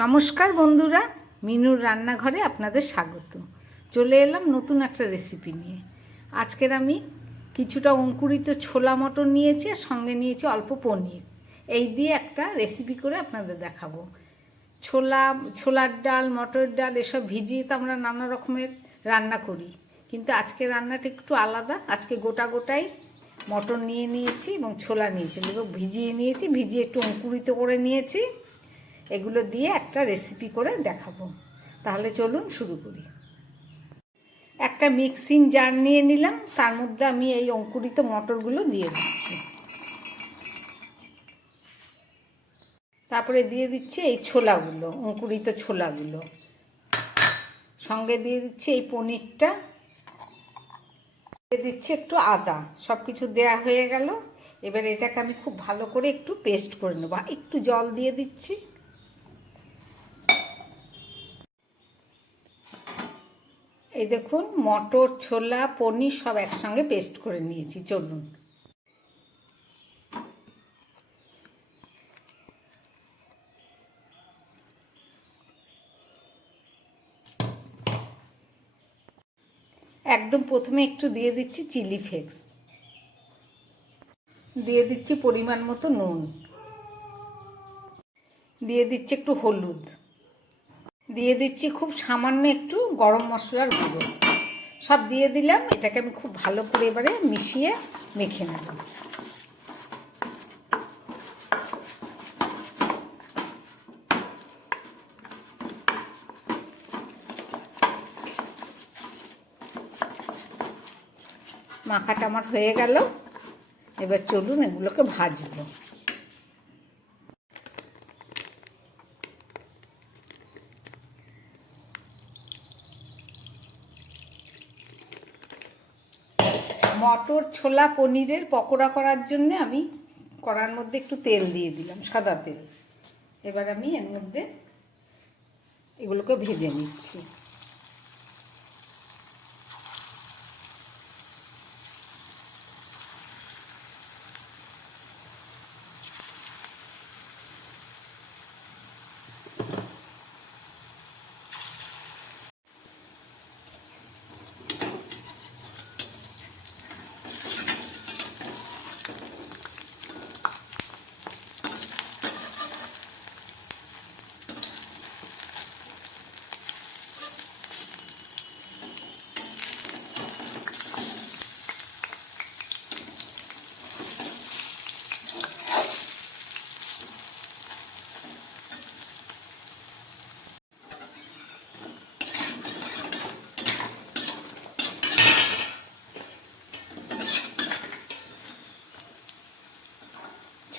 নমস্কার বন্ধুরা, মিনুর রান্নাঘরে আপনাদের স্বাগত। চলে এলাম নতুন একটা রেসিপি নিয়ে। আজকের আমি কিছুটা অঙ্কুরিত ছোলা মটর নিয়েছি আর সঙ্গে নিয়েছি অল্প পনির। এই দিয়ে একটা রেসিপি করে আপনাদের দেখাবো। ছোলা, ছোলার ডাল, মটর ডাল, এসব ভিজিয়ে তো আমরা নানা রকমের রান্না করি। কিন্তু আজকে রান্নাটা একটু আলাদা। আজকে গোটা গোটাই মটর নিয়ে নিয়েছি এবং ছোলা নিয়েছি। ভিজিয়ে নিয়েছি, ভিজিয়ে একটু অঙ্কুরিত করে নিয়েছি। এগুলো দিয়ে একটা রেসিপি করে দেখাবো। তাহলে চলুন শুরু করি। একটা মিক্সিং জার নিয়ে নিলাম, তার মধ্যে আমি এই অঙ্কুরিত মটরগুলো দিয়ে দিচ্ছি। তারপরে দিয়ে দিচ্ছি এই ছোলাগুলো, অঙ্কুরিত ছোলাগুলো। সঙ্গে দিয়ে দিচ্ছি এই পনিরটা। দিয়ে দিচ্ছি একটু আদা সব কিছু দেয়া হয়ে গেল। এবার এটাকে আমি খুব ভালো করে একটু পেস্ট করে নেব। একটু জল দিয়ে দিচ্ছি। এই দেখুন, মটর, ছোলা, পনির সব একসঙ্গে পেস্ট করে নিয়েছি, চলুন। একদম প্রথমে একটু দিয়ে দিচ্ছি চিলি ফ্লেক্স। দিয়ে দিচ্ছি পরিমাণ মতো নুন। দিয়ে দিচ্ছি একটু হলুদ। দিয়ে দিচ্ছি খুব সামান্য একটু গরম মশলার গুঁড়ো। সব দিয়ে দিলাম, এটাকে আমি খুব ভালো করে এবারে মিশিয়ে মেখে নেব। মাখাটা আমার হয়ে গেল। এবার চলুন এগুলোকে ভাজবো। মটর, ছোলা, পনিরের পকোড়া করার জন্য আমি কড়ার মধ্যে একটু তেল দিয়ে দিলাম, সাদা তেল। এবার আমি এর মধ্যে এগুলোকে ভেজে নিচ্ছি।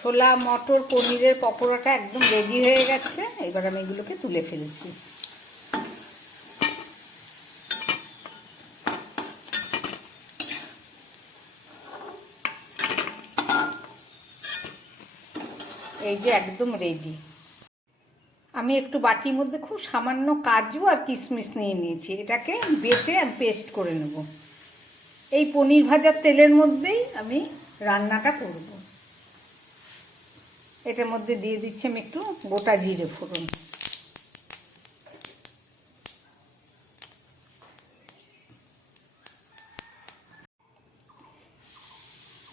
ছোলা, মটর, পনিরের পকোড়াটা একদম রেডি হয়ে গেছে। এবার আমি এগুলোকে তুলে ফেলেছি। এই যে একদম রেডি আমি একটু বাটির মধ্যে খুব সামান্য কাজু আর কিশমিশ নিয়ে নিয়েছি। এটাকে বেটে পেস্ট করে নেব। এই পনির ভাজার তেলের মধ্যেই আমি রান্নাটা করব। এটার মধ্যে দিয়ে দিচ্ছি আমি একটু গোটা জিরে ফোড়ন।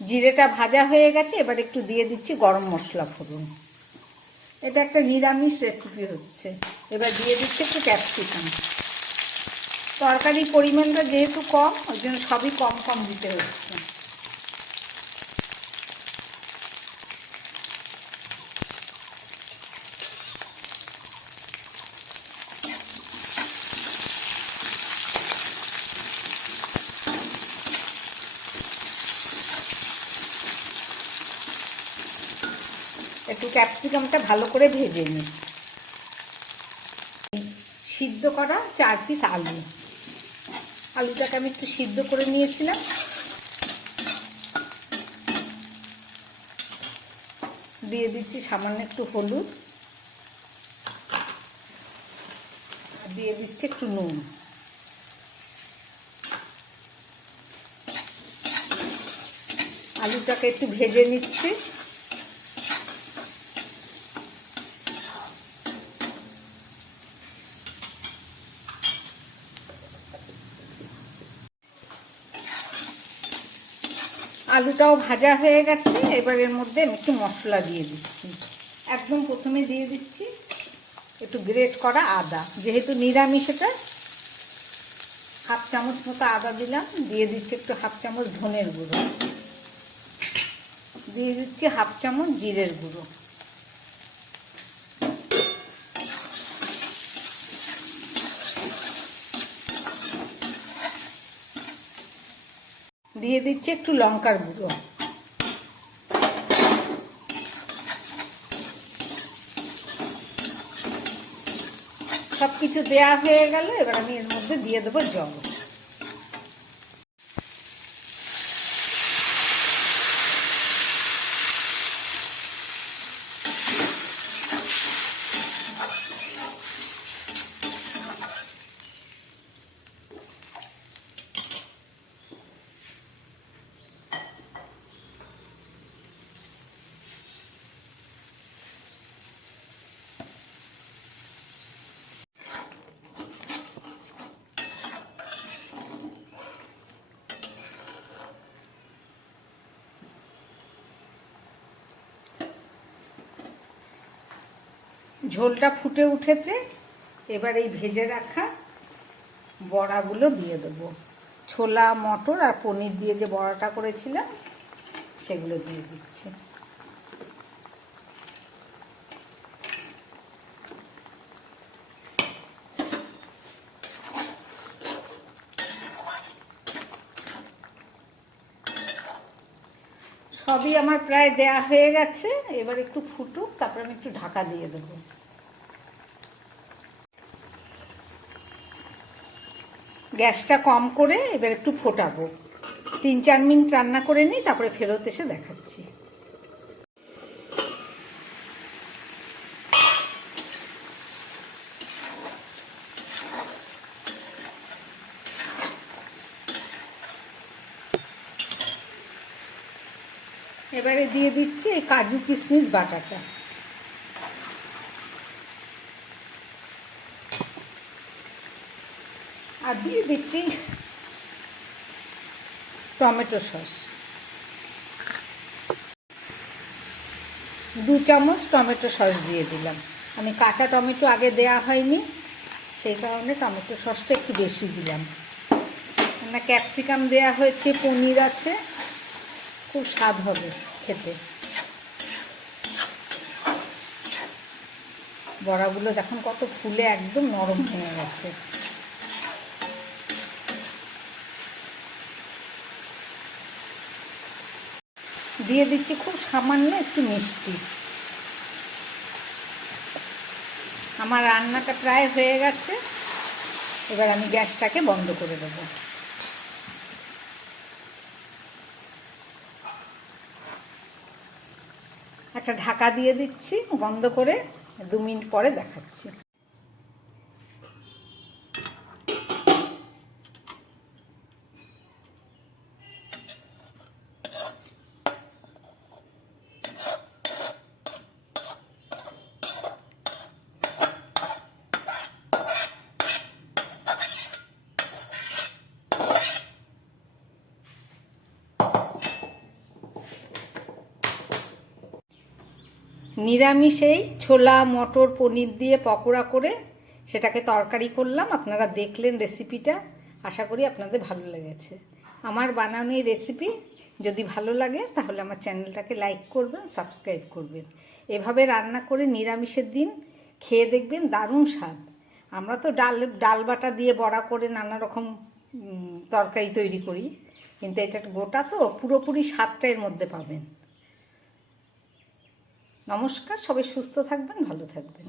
জিরেটা ভাজা হয়ে গেছে, এবার একটু দিয়ে দিচ্ছি গরম মশলা ফোড়ন। এটা একটা নিরামিষ রেসিপি হচ্ছে। এবার দিয়ে দিচ্ছি একটু ক্যাপসিকাম তরকারির পরিমাণটা যেহেতু কম, ওই জন্য সবই কম কম দিতে হচ্ছে। ক্যাপসিকামটা ভালো করে ভেজে নিই। সিদ্ধ করা চার পিস আলু। আলুটাকে আমি একটু সিদ্ধ করে নিয়েছিলাম। দিয়ে দিচ্ছি সামান্য একটু হলুদ। দিয়ে দিচ্ছি একটু নুন। আলুটাকে একটু ভেজে নিচ্ছি। আলুটাও ভাজা হয়ে গেছে, এবার এর মধ্যে আমি একটু মশলা দিয়ে দিচ্ছি। একদম প্রথমে দিয়ে দিচ্ছি একটু গ্রেট করা আদা। যেহেতু নিরামিষ এটা, হাফ চামচ মতো আদা দিলাম, দিয়ে দিচ্ছি একটু হাফ চামচ ধনের গুঁড়ো। দিয়ে দিচ্ছি হাফ চামচ জিরের গুঁড়ো। দিয়ে দিচ্ছি একটু লঙ্কার গুঁড়ো। সব কিছু দেয়া হয়ে গেল, এবার আমি এর মধ্যে দিয়ে দেবো জল। ঝোলটা ফুটে উঠেছে, এবার এই ভেজে রাখা বড়াগুলো দিয়ে দেবো। ছোলা, মটর আর পনির দিয়ে যে বড়াটা করেছিলাম, সেগুলো দিয়ে দিচ্ছি। সবই আমার প্রায় দেয়া হয়ে গেছে, এবার একটু ফুটুক, তারপর আমি একটু ঢাকা দিয়ে দেবো। গ্যাসটা কম করে এবার একটু ফোটাবো। তিন, চার মিনিট রান্না করে নিই, তারপরে ফেরত এসে দেখাচ্ছি। এবারে দিয়ে দিচ্ছি এই কাজু কিশমিশ বাটাটা। আর দিয়ে দিচ্ছি টমেটো সস। দু চামচ টমেটো সস দিয়ে দিলাম। আমি কাঁচা টমেটো আগে দেয়া হয়নি, সেই কারণে টমেটো সসটা একটু বেশি দিলাম। না, ক্যাপসিকাম দেয়া হয়েছে, পনির আছে, খুব স্বাদ হবে খেতে। বড়াগুলো দেখুন কত ফুলে একদম নরম হয়ে গেছে। দিয়ে দিচ্ছি খুব সামান্য একটু মিষ্টি। আমার রান্নাটা প্রায় হয়ে গেছে। এবার আমি গ্যাসটাকে বন্ধ করে দেবো। একটা ঢাকা দিয়ে দিচ্ছি, বন্ধ করে দু মিনিট পরে দেখাচ্ছি। নিরামিষেই ছোলা, মটর, পনির দিয়ে পকোড়া করে সেটাকে তরকারি করলাম। আপনারা দেখলেন রেসিপিটা। আশা করি আপনাদের ভালো লেগেছে। আমার বানানো এই রেসিপি যদি ভালো লাগে, তাহলে আমার চ্যানেলটাকে লাইক করবেন, সাবস্ক্রাইব করবেন। এভাবে রান্না করে নিরামিষের দিন খেয়ে দেখবেন দারুণ স্বাদ। আমরা তো ডাল ডাল বাটা দিয়ে বড়া করে নানা রকম তরকারি তৈরি করি। কিন্তু এটা গোটা তো পুরোপুরি স্বাদটা এর মধ্যে পাবেন। নমস্কার সবাই সুস্থ থাকবেন ভালো থাকবেন।